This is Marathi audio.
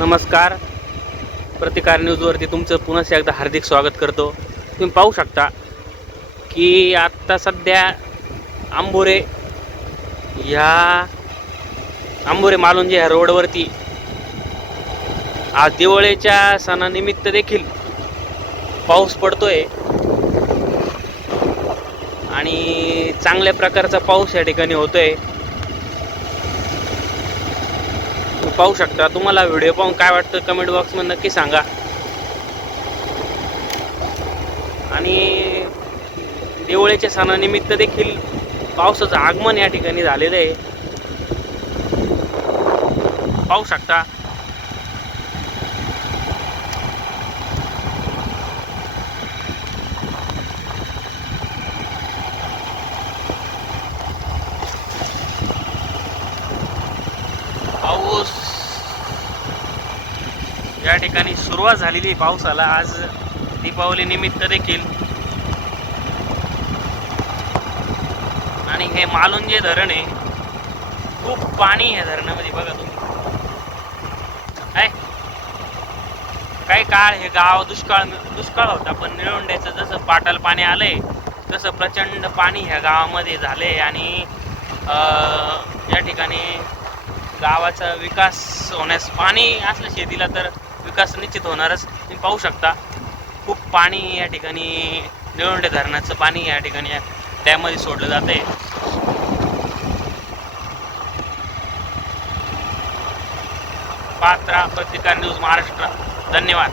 नमस्कार. प्रतिकार न्यूजवरती तुमचं पुन्हा एकदा हार्दिक स्वागत करतो. तुम्ही पाहू शकता की आत्ता सध्या आंबोरे ह्या आंबोरे मालुंजे ह्या रोडवरती आज दिवाळीच्या सणानिमित्त देखील पाऊस पडतोय. आणि चांगल्या प्रकारचा पाऊस या ठिकाणी होतोय तुम्ही पाहू शकता. तुम्हाला व्हिडिओ पाहून काय वाटतं कमेंट बॉक्समध्ये नक्की सांगा. आणि दिवाळीच्या सणानिमित्त देखील पावसाचं आगमन या ठिकाणी झालेलं आहे. पाहू शकता. पाऊस. या ठिकाणी सुरुवात झालेली पावसाला आज दीपावली निमित्त देखील. आणि हे मालुंजे धरण आहे खूप पाणी आहे धरणामध्ये बघा तुम्ही. आहे काही काळ हे गाव दुष्काळ दुष्काळ होता पण निळवंड्याचं जसं पाटाल पाणी आलंय तसं प्रचंड पाणी ह्या गावामध्ये झालंय आणि या ठिकाणी गावाचा विकास होण्यास पाणी असलं शेतीला तर विकास निश्चित होणारच. तुम्ही पाहू शकता खूप पाणी या ठिकाणी निळवंडे धरणाचं पाणी या ठिकाणी डॅममध्ये सोडलं जाते पात्रा पत्रिका न्यूज महाराष्ट्र. धन्यवाद.